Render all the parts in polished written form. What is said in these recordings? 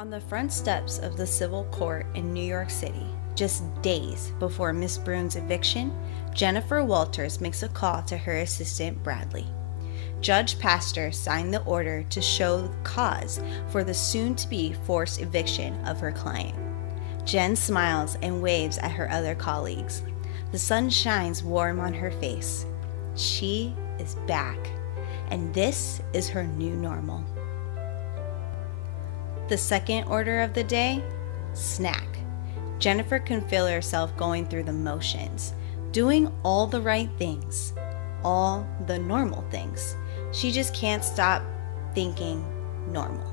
On the front steps of the civil court in New York City, just days before Miss Brune's eviction, Jennifer Walters makes a call to her assistant Bradley. Judge Pastor signed the order to show cause for the soon-to-be forced eviction of her client. Jen smiles and waves at her other colleagues. The sun shines warm on her face. She is back, and this is her new normal. The second order of the day, snack. Jennifer can feel herself going through the motions, doing all the right things, all the normal things. She just can't stop thinking normal.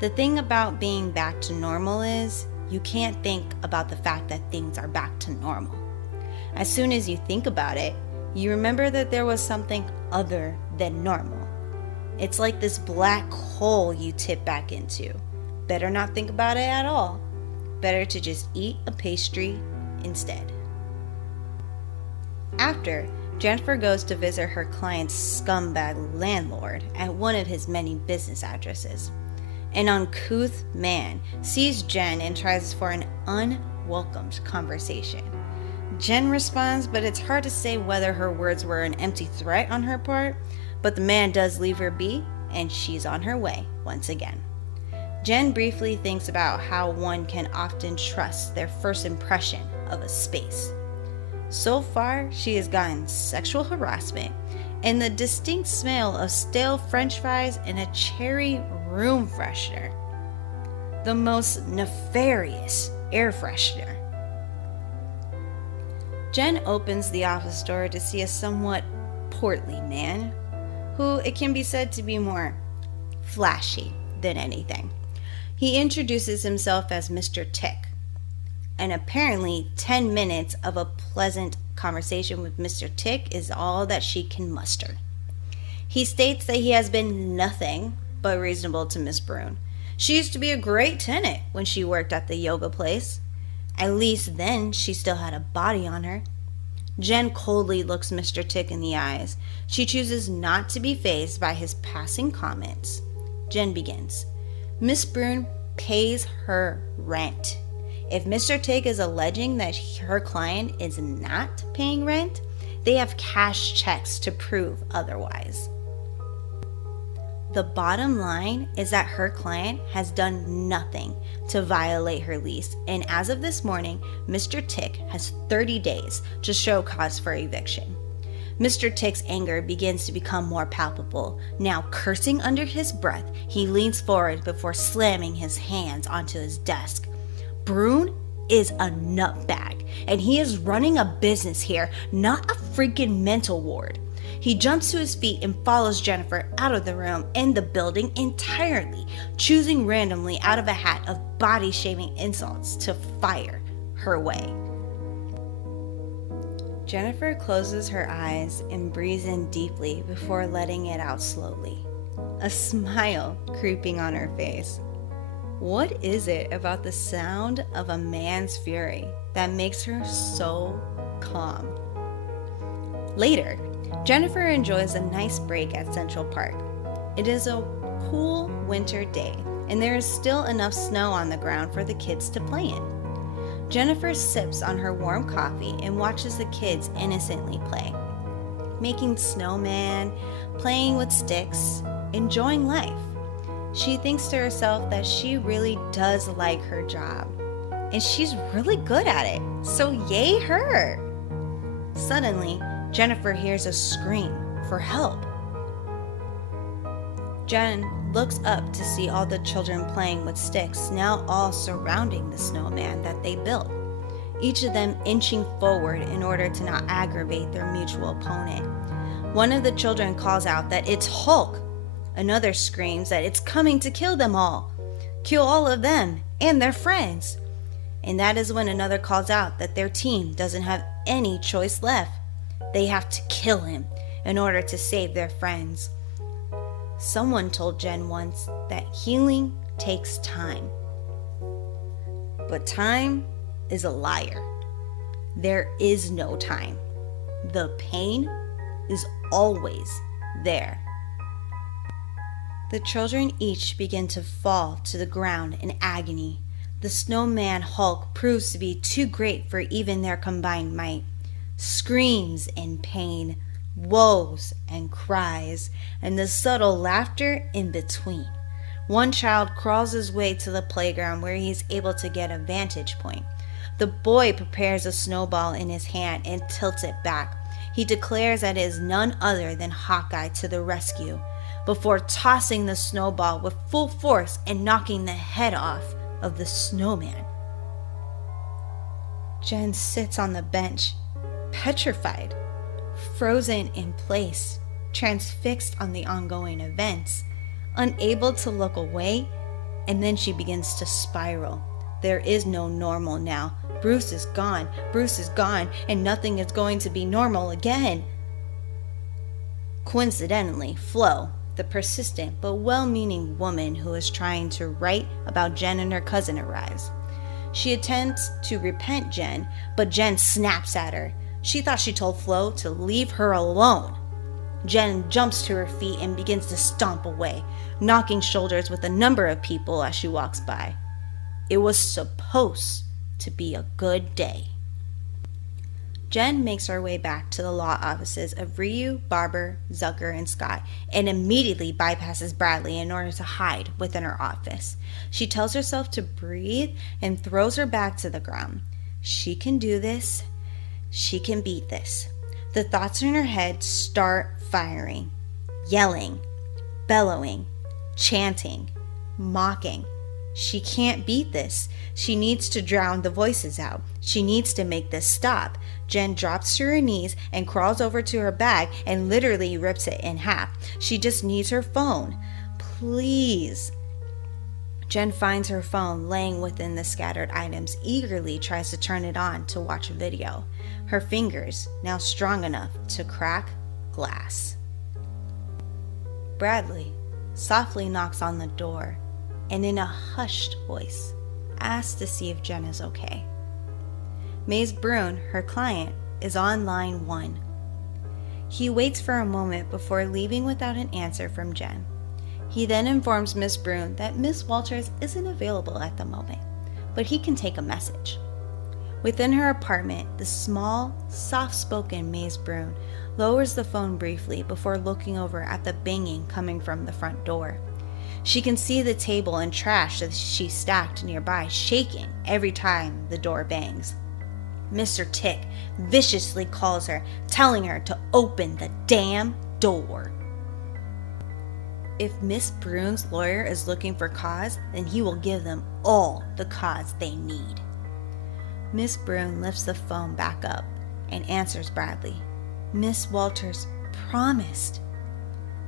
The thing about being back to normal is you can't think about the fact that things are back to normal. As soon as you think about it, you remember that there was something other than normal. It's like this black hole you tip back into. Better not think about it at all. Better to just eat a pastry instead. After, Jennifer goes to visit her client's scumbag landlord at one of his many business addresses. An uncouth man sees Jen and tries for an unwelcomed conversation. Jen responds, but it's hard to say whether her words were an empty threat on her part, but the man does leave her be, and she's on her way once again. Jen briefly thinks about how one can often trust their first impression of a space. So far, she has gotten sexual harassment and the distinct smell of stale French fries and a cherry room freshener. The most nefarious air freshener. Jen opens the office door to see a somewhat portly man, who it can be said to be more flashy than anything. He introduces himself as Mr. Tick, and apparently 10 minutes of a pleasant conversation with Mr. Tick is all that she can muster. He states that he has been nothing but reasonable to Miss Brune. She used to be a great tenant when she worked at the yoga place. At least then she still had a body on her. Jen coldly looks Mr. Tick in the eyes. She chooses not to be fazed by his passing comments. Jen begins. Miss Brune pays her rent. If Mr. Tick is alleging that her client is not paying rent, they have cash checks to prove otherwise. The bottom line is that her client has done nothing to violate her lease, and as of this morning, Mr. Tick has 30 days to show cause for eviction. Mr. Tick's anger begins to become more palpable. Now, cursing under his breath, he leans forward before slamming his hands onto his desk. Brune is a nutbag, and he is running a business here, not a freaking mental ward. He jumps to his feet and follows Jennifer out of the room and the building entirely, choosing randomly out of a hat of body-shaming insults to fire her way. Jennifer closes her eyes and breathes in deeply before letting it out slowly, a smile creeping on her face. What is it about the sound of a man's fury that makes her so calm? Later, Jennifer enjoys a nice break at Central Park. It is a cool winter day, and there is still enough snow on the ground for the kids to play in. Jennifer sips on her warm coffee and watches the kids innocently play, making snowmen, playing with sticks, enjoying life. She thinks to herself that she really does like her job, and she's really good at it, so yay her! Suddenly, Jennifer hears a scream for help. Jen looks up to see all the children playing with sticks, now all surrounding the snowman that they built, each of them inching forward in order to not aggravate their mutual opponent. One of the children calls out that it's Hulk. Another screams that it's coming to kill them all. Kill all of them and their friends. And that is when another calls out that their team doesn't have any choice left. They have to kill him in order to save their friends. Someone told Jen once that healing takes time. But time is a liar. There is no time. The pain is always there. The children each begin to fall to the ground in agony. The snowman Hulk proves to be too great for even their combined might. Screams in pain, woes and cries, and the subtle laughter in between. One child crawls his way to the playground where he is able to get a vantage point. The boy prepares a snowball in his hand and tilts it back. He declares that it is none other than Hawkeye to the rescue, before tossing the snowball with full force and knocking the head off of the snowman. Jen sits on the bench, petrified, frozen in place, transfixed on the ongoing events, unable to look away, and then she begins to spiral. There is no normal now. Bruce is gone, and nothing is going to be normal again. Coincidentally, Flo, the persistent but well-meaning woman who is trying to write about Jen and her cousin, arrives. She attempts to repent Jen, but Jen snaps at her. She thought she told Flo to leave her alone. Jen jumps to her feet and begins to stomp away, knocking shoulders with a number of people as she walks by. It was supposed to be a good day. Jen makes her way back to the law offices of Ryu, Barber, Zucker, and Scott, and immediately bypasses Bradley in order to hide within her office. She tells herself to breathe and throws her back to the ground. She can do this. She can beat this. The thoughts in her head start firing, yelling, bellowing, chanting, mocking. She can't beat this. She needs to drown the voices out. She needs to make this stop. Jen drops to her knees and crawls over to her bag and literally rips it in half. She just needs her phone. Please. Jen finds her phone laying within the scattered items, eagerly tries to turn it on to watch a video. Her fingers, now strong enough to crack glass. Bradley softly knocks on the door and in a hushed voice asks to see if Jen is okay. Maze Brune, her client, is on line 1. He waits for a moment before leaving without an answer from Jen. He then informs Miss Brune that Miss Walters isn't available at the moment, but he can take a message. Within her apartment, the small, soft-spoken Maze Brune lowers the phone briefly before looking over at the banging coming from the front door. She can see the table and trash that she stacked nearby shaking every time the door bangs. Mr. Tick viciously calls her, telling her to open the damn door. If Miss Brune's lawyer is looking for cause, then he will give them all the cause they need. Miss Brune lifts the phone back up and answers Bradley. Miss Walters promised.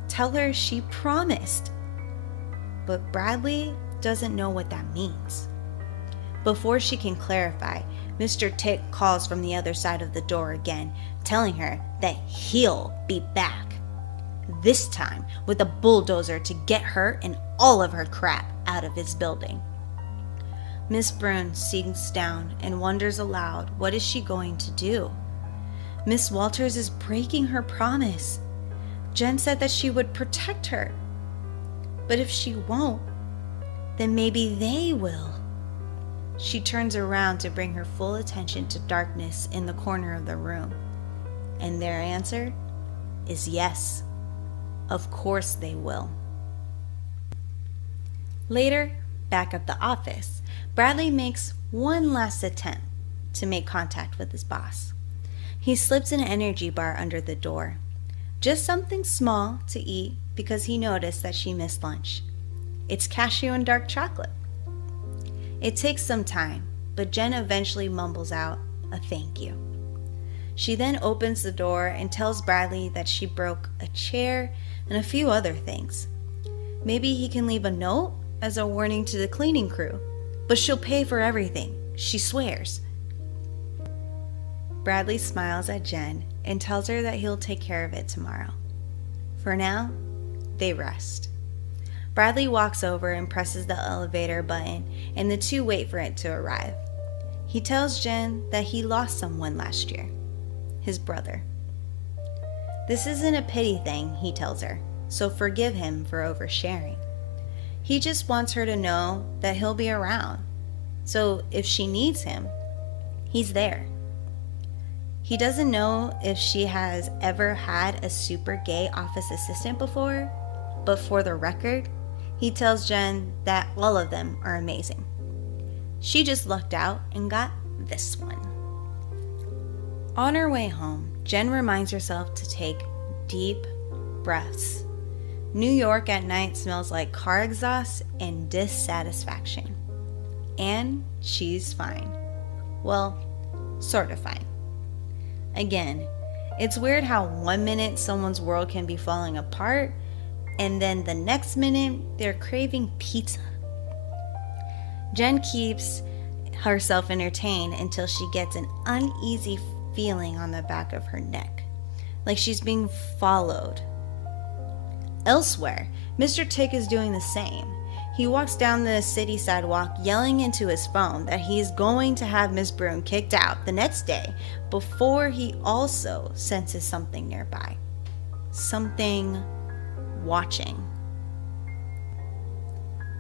Tell her she promised. But Bradley doesn't know what that means. Before she can clarify, Mr. Tick calls from the other side of the door again, telling her that he'll be back. This time with a bulldozer to get her and all of her crap out of his building. Miss Brune sinks down and wonders aloud, what is she going to do? Miss Walters is breaking her promise. Jen said that she would protect her. But if she won't, then maybe they will. She turns around to bring her full attention to darkness in the corner of the room. And their answer is yes. Of course they will. Later, back at the office, Bradley makes one last attempt to make contact with his boss. He slips an energy bar under the door. Just something small to eat because he noticed that she missed lunch. It's cashew and dark chocolate. It takes some time, but Jen eventually mumbles out a thank you. She then opens the door and tells Bradley that she broke a chair and a few other things. Maybe he can leave a note as a warning to the cleaning crew, but she'll pay for everything, she swears. Bradley smiles at Jen and tells her that he'll take care of it tomorrow. For now, they rest. Bradley walks over and presses the elevator button, and the two wait for it to arrive. He tells Jen that he lost someone last year, his brother. This isn't a pity thing, he tells her. so forgive him for oversharing. He just wants her to know that he'll be around, so if she needs him, he's there. He doesn't know if she has ever had a super gay office assistant before, but for the record, he tells Jen that all of them are amazing. She just lucked out and got this one. On her way home, Jen reminds herself to take deep breaths. New York at night smells like car exhaust and dissatisfaction. And she's fine. Well, sort of fine. Again, it's weird how 1 minute someone's world can be falling apart, and then the next minute they're craving pizza. Jen keeps herself entertained until she gets an uneasy feeling on the back of her neck, like she's being followed. Elsewhere, Mr. Tick is doing the same. He walks down the city sidewalk yelling into his phone that he's going to have Miss Broom kicked out the next day before he also senses something nearby. Something watching.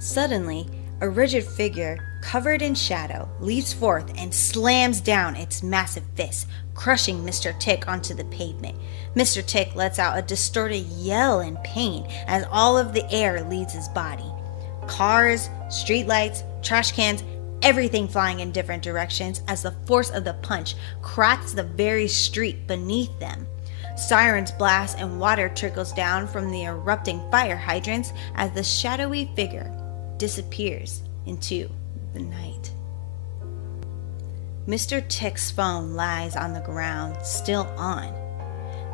Suddenly, a rigid figure covered in shadow leaps forth and slams down its massive fist, crushing Mr. Tick onto the pavement. Mr. Tick lets out a distorted yell in pain as all of the air leaves his body. Cars, streetlights, trash cans, everything flying in different directions as the force of the punch cracks the very street beneath them. Sirens blast and water trickles down from the erupting fire hydrants as the shadowy figure disappears into the night. Mr. Tick's phone lies on the ground, still on.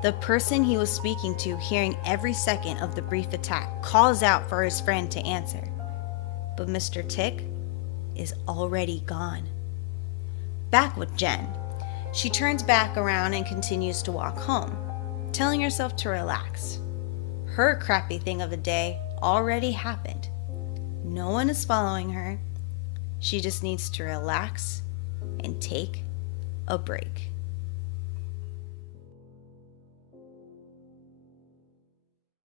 The person he was speaking to, hearing every second of the brief attack, calls out for his friend to answer. But Mr. Tick is already gone. Back with Jen. She turns back around and continues to walk home, telling herself to relax. Her crappy thing of the day already happened. No one is following her. She just needs to relax and take a break.